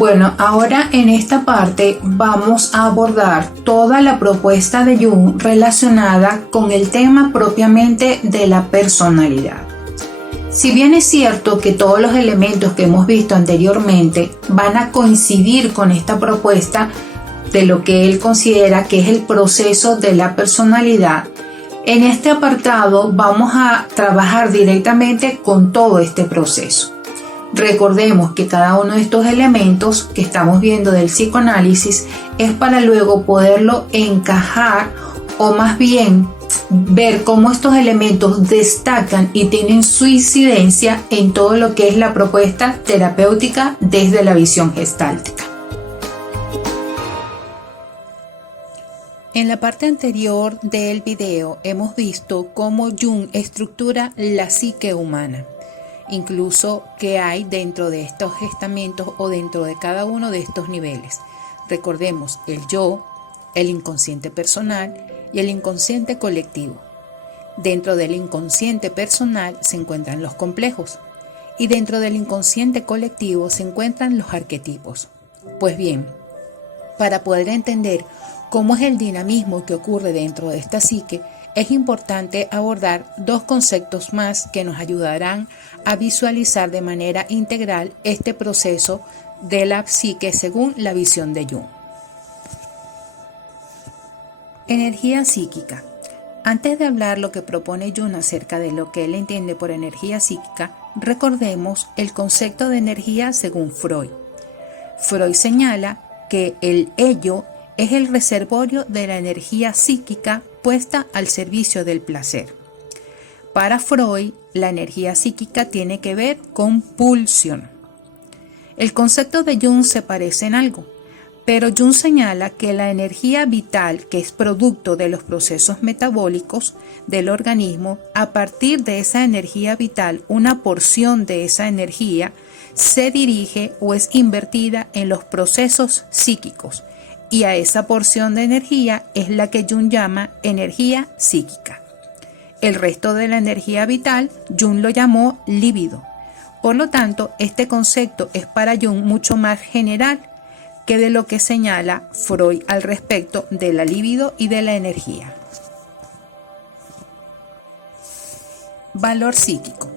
Bueno, ahora en esta parte vamos a abordar toda la propuesta de Jung relacionada con el tema propiamente de la personalidad. Si bien es cierto que todos los elementos que hemos visto anteriormente van a coincidir con esta propuesta de lo que él considera que es el proceso de la personalidad, en este apartado vamos a trabajar directamente con todo este proceso. Recordemos que cada uno de estos elementos que estamos viendo del psicoanálisis es para luego poderlo encajar o más bien ver cómo estos elementos destacan y tienen su incidencia en todo lo que es la propuesta terapéutica desde la visión gestáltica. En la parte anterior del video hemos visto cómo Jung estructura la psique humana, incluso qué hay dentro de estos estamentos o dentro de cada uno de estos niveles. Recordemos el yo, el inconsciente personal y el inconsciente colectivo. Dentro del inconsciente personal se encuentran los complejos y dentro del inconsciente colectivo se encuentran los arquetipos. Pues bien, para poder entender cómo es el dinamismo que ocurre dentro de esta psique, es importante abordar dos conceptos más que nos ayudarán a visualizar de manera integral este proceso de la psique según la visión de Jung. Energía psíquica. Antes de hablar lo que propone Jung acerca de lo que él entiende por energía psíquica, recordemos el concepto de energía según Freud. Freud señala que el ello es el reservorio de la energía psíquica puesta al servicio del placer. Para Freud, la energía psíquica tiene que ver con pulsión. El concepto de Jung se parece en algo, pero Jung señala que la energía vital, que es producto de los procesos metabólicos del organismo, a partir de esa energía vital, una porción de esa energía se dirige o es invertida en los procesos psíquicos, y a esa porción de energía es la que Jung llama energía psíquica. El resto de la energía vital, Jung lo llamó líbido. Por lo tanto, este concepto es para Jung mucho más general que de lo que señala Freud al respecto de la libido y de la energía. Valor psíquico.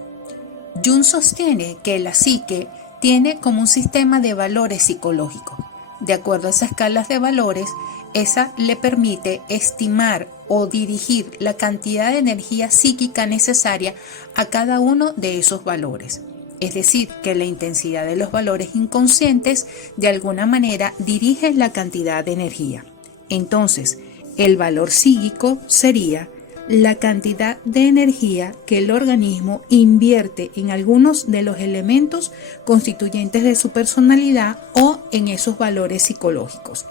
Jung sostiene que la psique tiene como un sistema de valores psicológicos. De acuerdo a esas escalas de valores, esa le permite estimar o dirigir la cantidad de energía psíquica necesaria a cada uno de esos valores. Es decir, que la intensidad de los valores inconscientes de alguna manera dirige la cantidad de energía. Entonces, el valor psíquico sería la cantidad de energía que el organismo invierte en algunos de los elementos constituyentes de su personalidad o en esos valores psicológicos,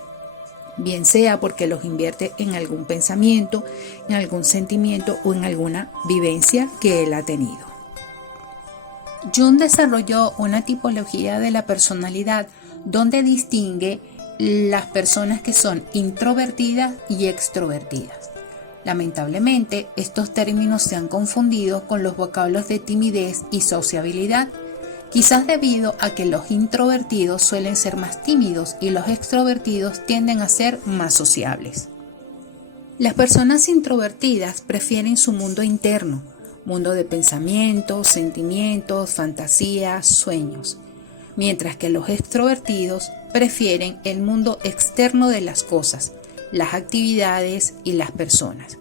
bien sea porque los invierte en algún pensamiento, en algún sentimiento o en alguna vivencia que él ha tenido. Jung desarrolló una tipología de la personalidad donde distingue las personas que son introvertidas y extrovertidas. Lamentablemente, estos términos se han confundido con los vocablos de timidez y sociabilidad, quizás debido a que los introvertidos suelen ser más tímidos y los extrovertidos tienden a ser más sociables. Las personas introvertidas prefieren su mundo interno, mundo de pensamientos, sentimientos, fantasías, sueños, mientras que los extrovertidos prefieren el mundo externo de las cosas, las actividades y las personas.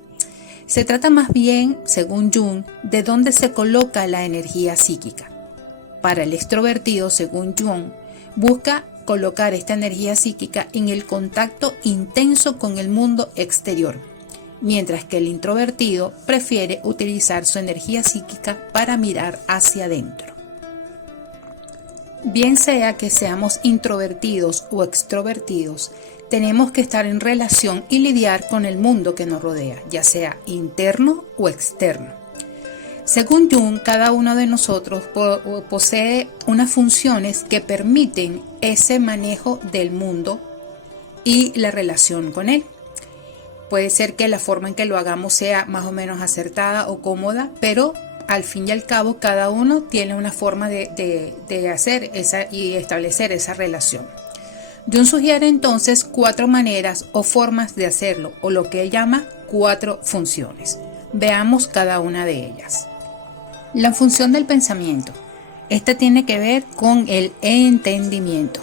Se trata más bien, según Jung, de dónde se coloca la energía psíquica. Para el extrovertido, según Jung, busca colocar esta energía psíquica en el contacto intenso con el mundo exterior, mientras que el introvertido prefiere utilizar su energía psíquica para mirar hacia adentro. Bien sea que seamos introvertidos o extrovertidos, tenemos que estar en relación y lidiar con el mundo que nos rodea, ya sea interno o externo. Según Jung, cada uno de nosotros posee unas funciones que permiten ese manejo del mundo y la relación con él. Puede ser que la forma en que lo hagamos sea más o menos acertada o cómoda, pero al fin y al cabo cada uno tiene una forma de hacer esa y establecer esa relación. Jung sugiere entonces 4 maneras o formas de hacerlo, o lo que él llama 4 funciones. Veamos cada una de ellas. La función del pensamiento. Esta tiene que ver con el entendimiento.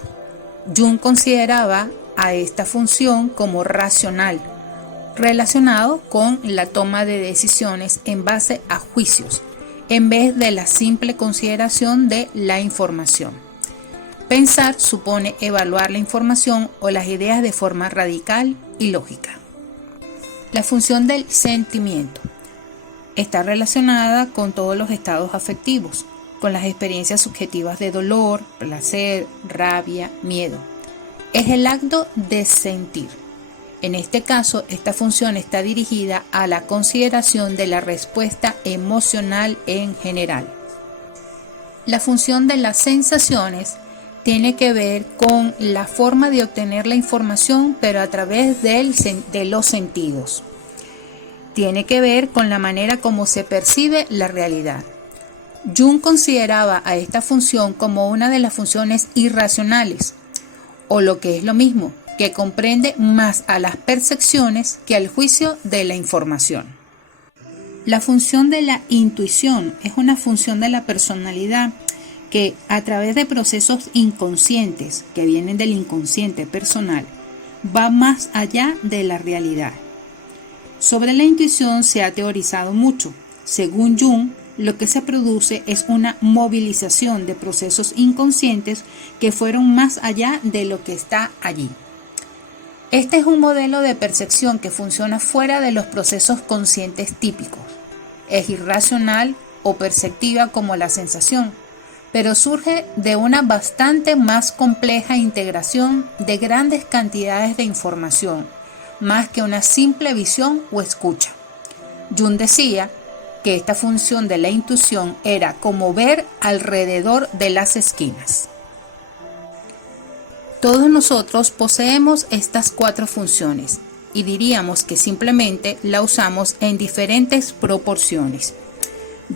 Jung consideraba a esta función como racional, relacionado con la toma de decisiones en base a juicios, en vez de la simple consideración de la información. Pensar supone evaluar la información o las ideas de forma radical y lógica. La función del sentimiento está relacionada con todos los estados afectivos, con las experiencias subjetivas de dolor, placer, rabia, miedo. Es el acto de sentir. En este caso, esta función está dirigida a la consideración de la respuesta emocional en general. La función de las sensaciones tiene que ver con la forma de obtener la información, pero a través de los sentidos. Tiene que ver con la manera como se percibe la realidad. Jung consideraba a esta función como una de las funciones irracionales, o lo que es lo mismo, que comprende más a las percepciones que al juicio de la información. La función de la intuición es una función de la personalidad que, a través de procesos inconscientes que vienen del inconsciente personal, va más allá de la realidad. Sobre la intuición se ha teorizado mucho. Según Jung, lo que se produce es una movilización de procesos inconscientes que fueron más allá de lo que está allí. Este es un modelo de percepción que funciona fuera de los procesos conscientes típicos. Es irracional o perceptiva como la sensación, pero surge de una bastante más compleja integración de grandes cantidades de información, más que una simple visión o escucha. Jung decía que esta función de la intuición era como ver alrededor de las esquinas. Todos nosotros poseemos estas 4 funciones y diríamos que simplemente la usamos en diferentes proporciones.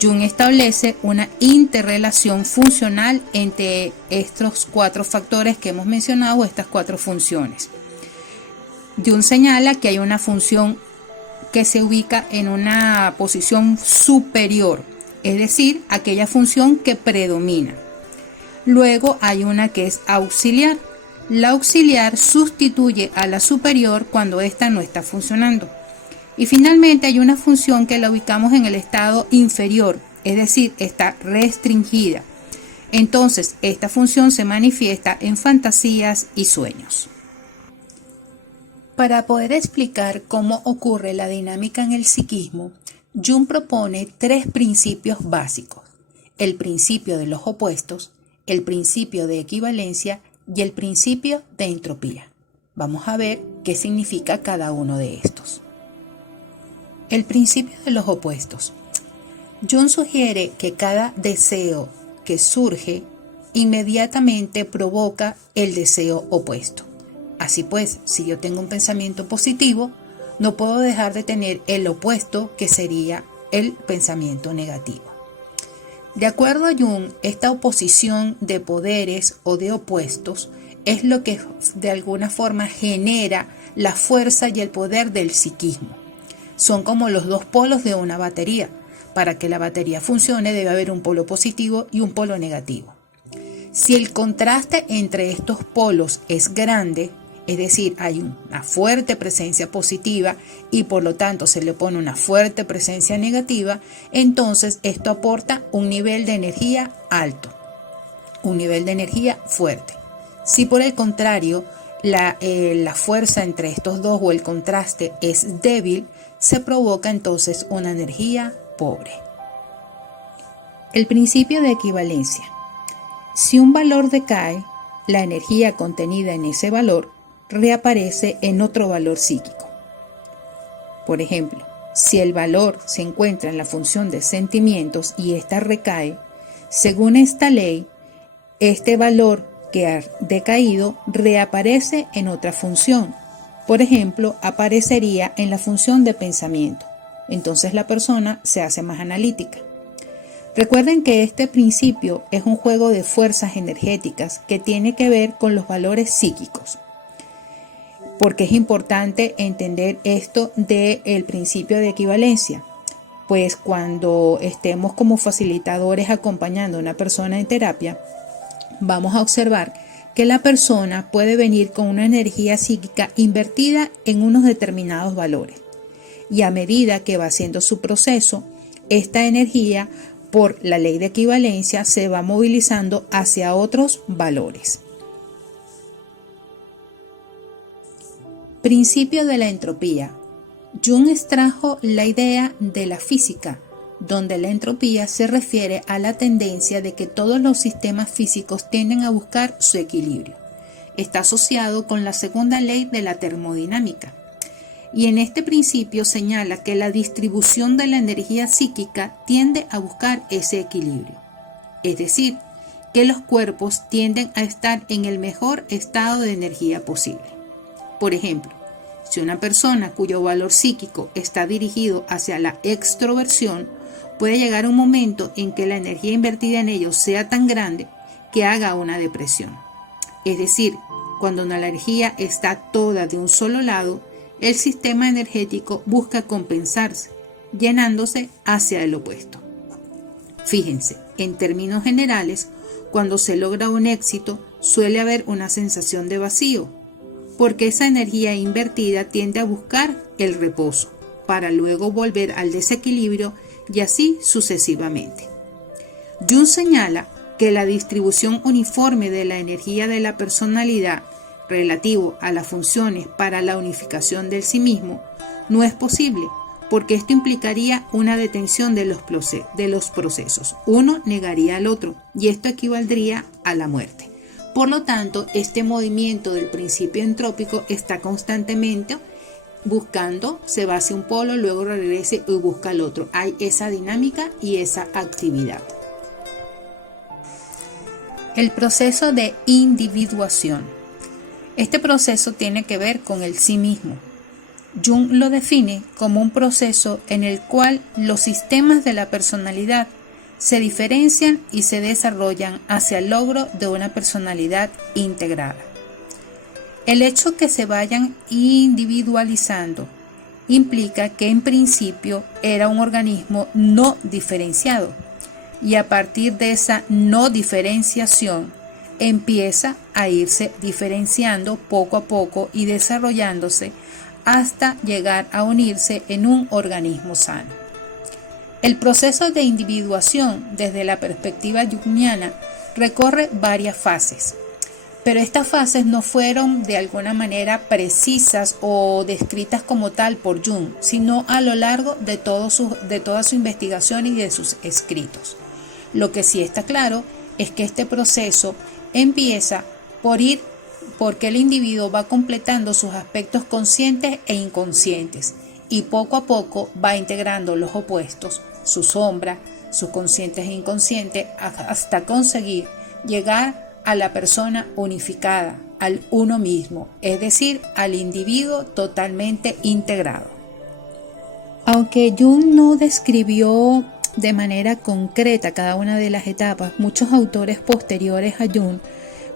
Jung establece una interrelación funcional entre estos 4 factores que hemos mencionado, estas 4 funciones. Jung señala que hay una función que se ubica en una posición superior, es decir, aquella función que predomina. Luego hay una que es auxiliar. La auxiliar sustituye a la superior cuando ésta no está funcionando. Y finalmente hay una función que la ubicamos en el estado inferior, es decir, está restringida. Entonces, esta función se manifiesta en fantasías y sueños. Para poder explicar cómo ocurre la dinámica en el psiquismo, Jung propone 3 principios básicos: el principio de los opuestos, el principio de equivalencia y el principio de entropía. Vamos a ver qué significa cada uno de estos. El principio de los opuestos. Jung sugiere que cada deseo que surge inmediatamente provoca el deseo opuesto. Así pues, si yo tengo un pensamiento positivo, no puedo dejar de tener el opuesto, que sería el pensamiento negativo. De acuerdo a Jung, esta oposición de poderes o de opuestos es lo que de alguna forma genera la fuerza y el poder del psiquismo. Son como los 2 polos de una batería. Para que la batería funcione debe haber un polo positivo y un polo negativo. Si el contraste entre estos polos es grande, es decir, hay una fuerte presencia positiva y por lo tanto se le pone una fuerte presencia negativa, entonces esto aporta un nivel de energía alto, un nivel de energía fuerte. Si por el contrario la fuerza entre estos dos o el contraste es débil, se provoca entonces una energía pobre. El principio de equivalencia. Si un valor decae, la energía contenida en ese valor reaparece en otro valor psíquico. Por ejemplo, si el valor se encuentra en la función de sentimientos y ésta recae, según esta ley, este valor que ha decaído reaparece en otra función. Por ejemplo, aparecería en la función de pensamiento. Entonces la persona se hace más analítica. Recuerden que este principio es un juego de fuerzas energéticas que tiene que ver con los valores psíquicos. Porque es importante entender esto del principio de equivalencia. Pues cuando estemos como facilitadores acompañando a una persona en terapia, vamos a observar que la persona puede venir con una energía psíquica invertida en unos determinados valores. Y a medida que va haciendo su proceso, esta energía, por la ley de equivalencia, se va movilizando hacia otros valores. Principio de la entropía. Jung extrajo la idea de la física, donde la entropía se refiere a la tendencia de que todos los sistemas físicos tienden a buscar su equilibrio. Está asociado con la segunda ley de la termodinámica. Y en este principio señala que la distribución de la energía psíquica tiende a buscar ese equilibrio. Es decir, que los cuerpos tienden a estar en el mejor estado de energía posible. Por ejemplo, si una persona cuyo valor psíquico está dirigido hacia la extroversión, puede llegar un momento en que la energía invertida en ellos sea tan grande que haga una depresión. Es decir, cuando una energía está toda de un solo lado, el sistema energético busca compensarse, llenándose hacia el opuesto. Fíjense, en términos generales, cuando se logra un éxito, suele haber una sensación de vacío, porque esa energía invertida tiende a buscar el reposo, para luego volver al desequilibrio y así sucesivamente. Jung señala que la distribución uniforme de la energía de la personalidad relativo a las funciones para la unificación del sí mismo no es posible, porque esto implicaría una detención de los procesos. Uno negaría al otro y esto equivaldría a la muerte. Por lo tanto, este movimiento del principio entrópico está constantemente buscando, se va hacia un polo, luego regrese y busca al otro. Hay esa dinámica y esa actividad. El proceso de individuación. Este proceso tiene que ver con el sí mismo. Jung lo define como un proceso en el cual los sistemas de la personalidad se diferencian y se desarrollan hacia el logro de una personalidad integrada. El hecho que se vayan individualizando implica que en principio era un organismo no diferenciado y a partir de esa no diferenciación empieza a irse diferenciando poco a poco y desarrollándose hasta llegar a unirse en un organismo sano. El proceso de individuación desde la perspectiva junguiana recorre varias fases, pero estas fases no fueron de alguna manera precisas o descritas como tal por Jung, sino a lo largo de toda su investigación y de sus escritos. Lo que sí está claro es que este proceso empieza porque el individuo va completando sus aspectos conscientes e inconscientes y poco a poco va integrando los opuestos, su sombra, sus conscientes e inconscientes, hasta conseguir llegar a la persona unificada, al uno mismo, es decir, al individuo totalmente integrado. Aunque Jung no describió de manera concreta cada una de las etapas, muchos autores posteriores a Jung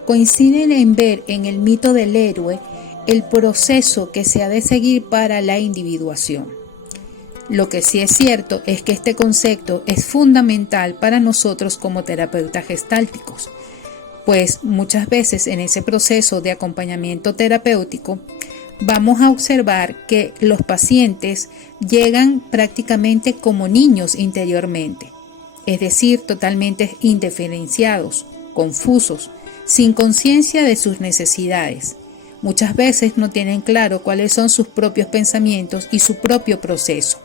coinciden en ver en el mito del héroe el proceso que se ha de seguir para la individuación. Lo que sí es cierto es que este concepto es fundamental para nosotros como terapeutas gestálticos, pues muchas veces en ese proceso de acompañamiento terapéutico vamos a observar que los pacientes llegan prácticamente como niños interiormente, es decir, totalmente indiferenciados, confusos, sin conciencia de sus necesidades. Muchas veces no tienen claro cuáles son sus propios pensamientos y su propio proceso,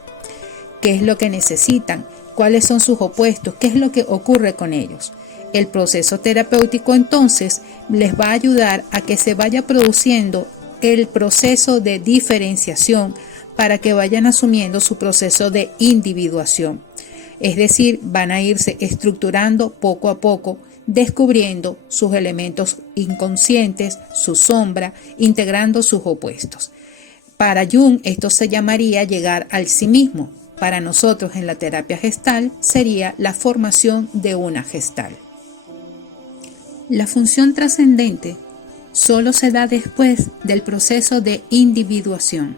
qué es lo que necesitan, cuáles son sus opuestos, qué es lo que ocurre con ellos. El proceso terapéutico entonces les va a ayudar a que se vaya produciendo el proceso de diferenciación para que vayan asumiendo su proceso de individuación. Es decir, van a irse estructurando poco a poco, descubriendo sus elementos inconscientes, su sombra, integrando sus opuestos. Para Jung esto se llamaría llegar al sí mismo. para nosotros en la terapia gestal sería la formación de una gestal. La función trascendente solo se da después del proceso de individuación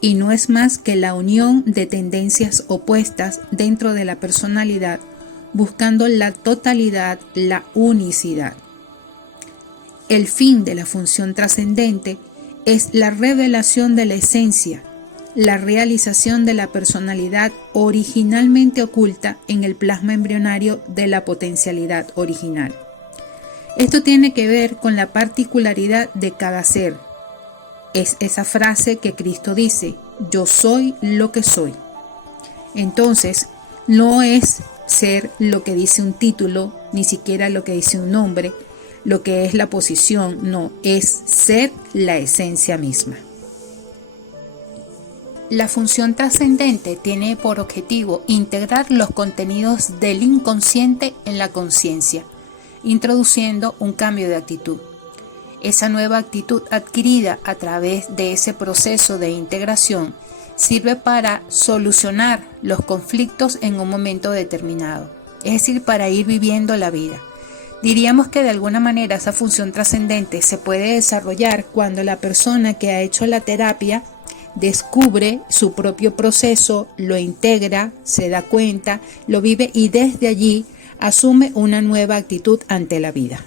y no es más que la unión de tendencias opuestas dentro de la personalidad, buscando la totalidad, la unicidad. El fin de la función trascendente es la revelación de la esencia, la realización de la personalidad originalmente oculta en el plasma embrionario de la potencialidad original. Esto tiene que ver con la particularidad de cada ser. Es esa frase que Cristo dice: yo soy lo que soy. Entonces, no es ser lo que dice un título, ni siquiera lo que dice un nombre, lo que es la posición, no, es ser la esencia misma. La función trascendente tiene por objetivo integrar los contenidos del inconsciente en la conciencia, introduciendo un cambio de actitud. Esa nueva actitud adquirida a través de ese proceso de integración sirve para solucionar los conflictos en un momento determinado, es decir, para ir viviendo la vida. Diríamos que de alguna manera esa función trascendente se puede desarrollar cuando la persona que ha hecho la terapia descubre su propio proceso, lo integra, se da cuenta, lo vive y desde allí asume una nueva actitud ante la vida.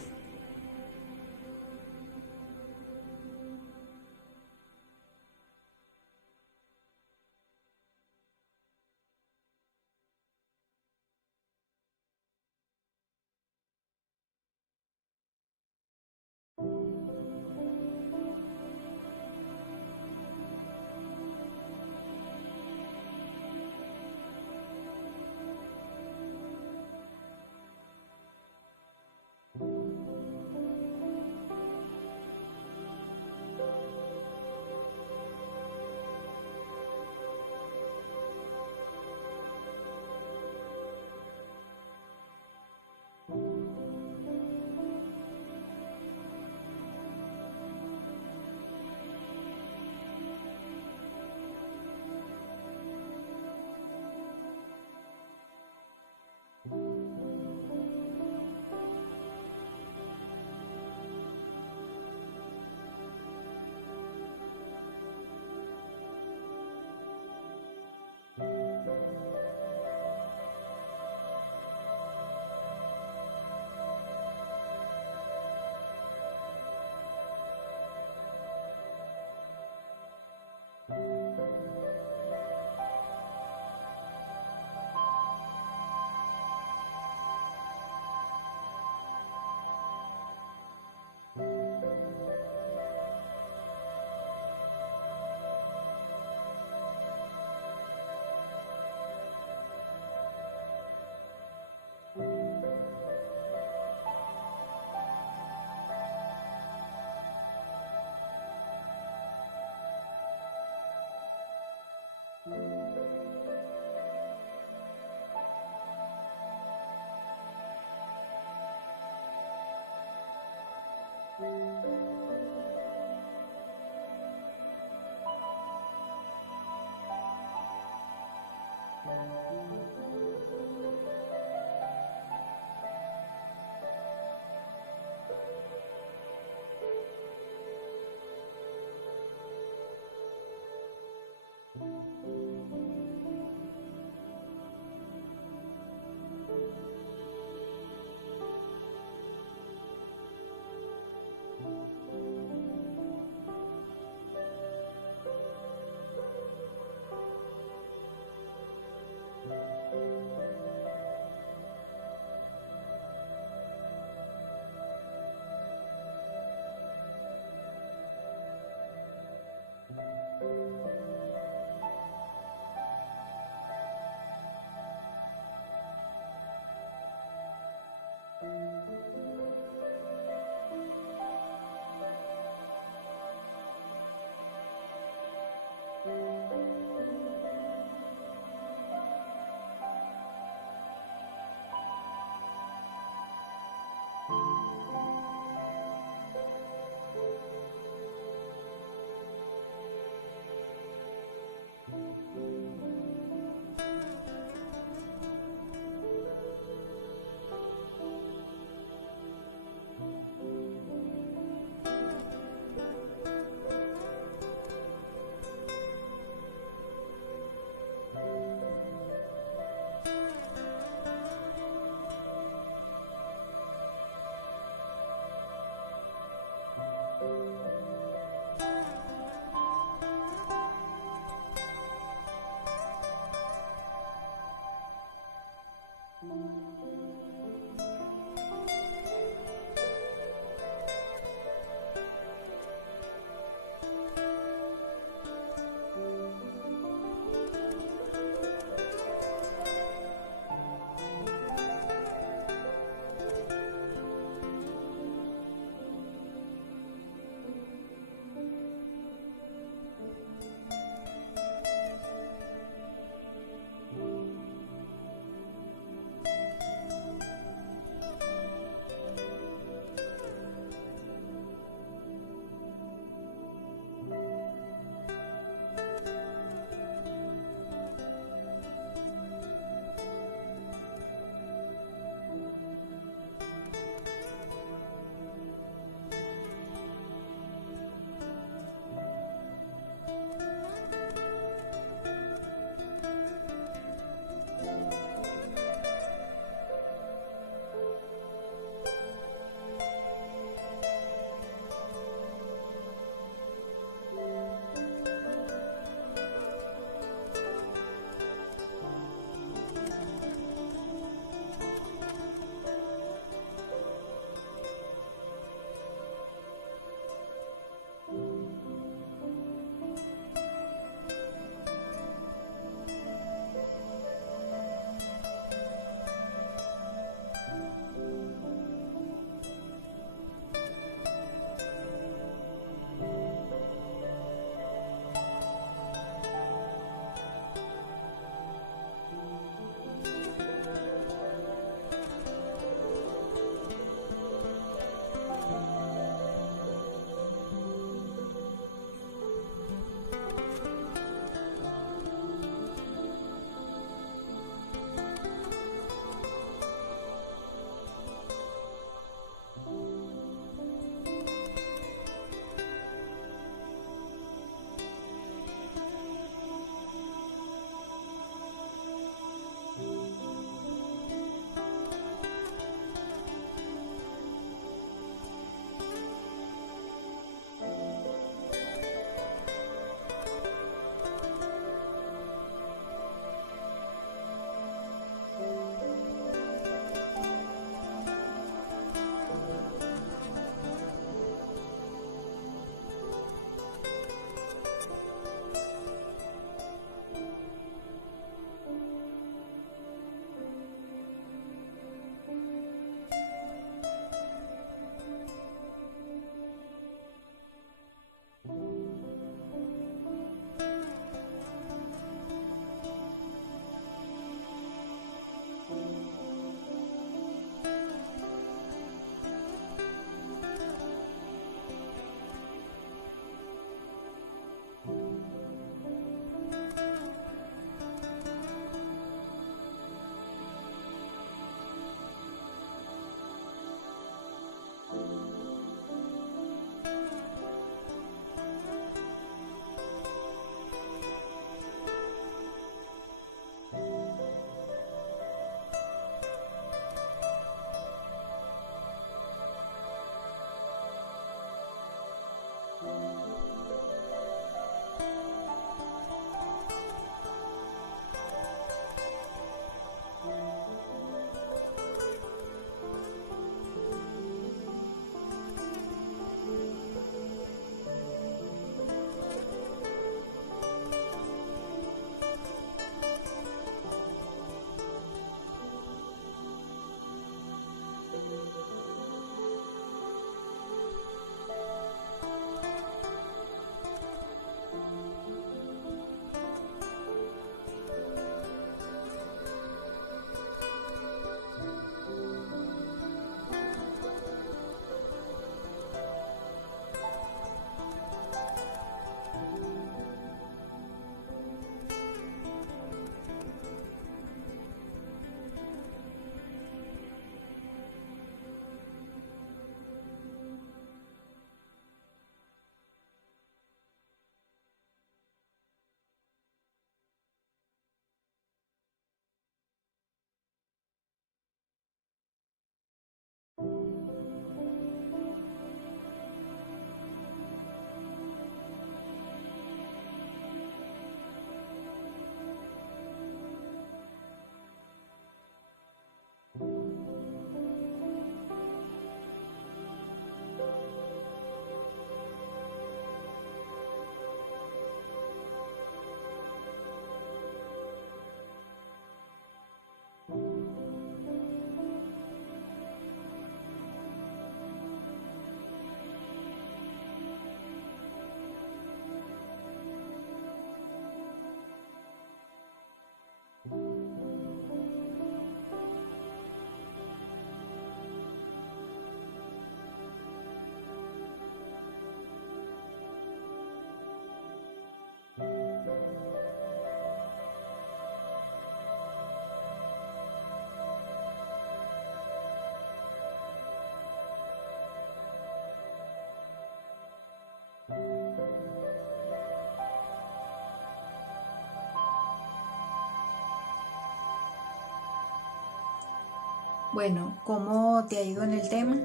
Bueno, ¿cómo te ha ido en el tema?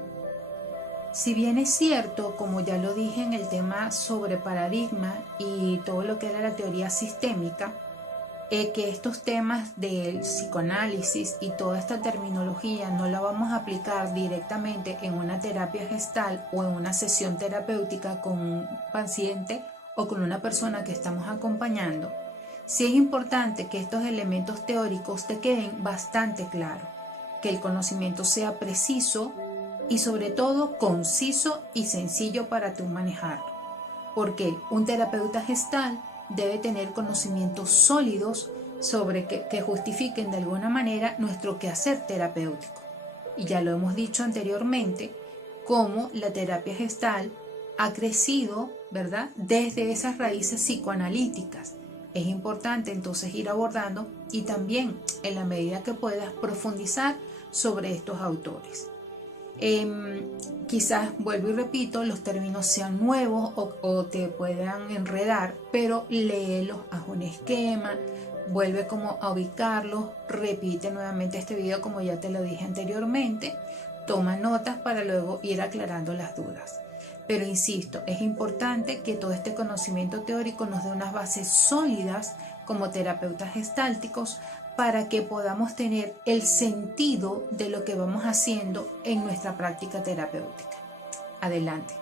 Si bien es cierto, como ya lo dije en el tema sobre paradigma y todo lo que era la teoría sistémica, que estos temas del psicoanálisis y toda esta terminología no la vamos a aplicar directamente en una terapia gestal o en una sesión terapéutica con un paciente o con una persona que estamos acompañando, sí es importante que estos elementos teóricos te queden bastante claros, que el conocimiento sea preciso y sobre todo conciso y sencillo para tú manejarlo, porque un terapeuta gestal debe tener conocimientos sólidos sobre que justifiquen de alguna manera nuestro quehacer terapéutico. Y ya lo hemos dicho anteriormente, cómo la terapia gestal ha crecido, ¿verdad?, desde esas raíces psicoanalíticas. Es importante entonces ir abordando y también, en la medida que puedas, profundizar sobre estos autores. Quizás, vuelvo y repito, los términos sean nuevos o te puedan enredar, pero léelos, haz un esquema, vuelve como a ubicarlos, repite nuevamente este video como ya te lo dije anteriormente, toma notas para luego ir aclarando las dudas. Pero insisto, es importante que todo este conocimiento teórico nos dé unas bases sólidas como terapeutas gestálticos para que podamos tener el sentido de lo que vamos haciendo en nuestra práctica terapéutica. Adelante.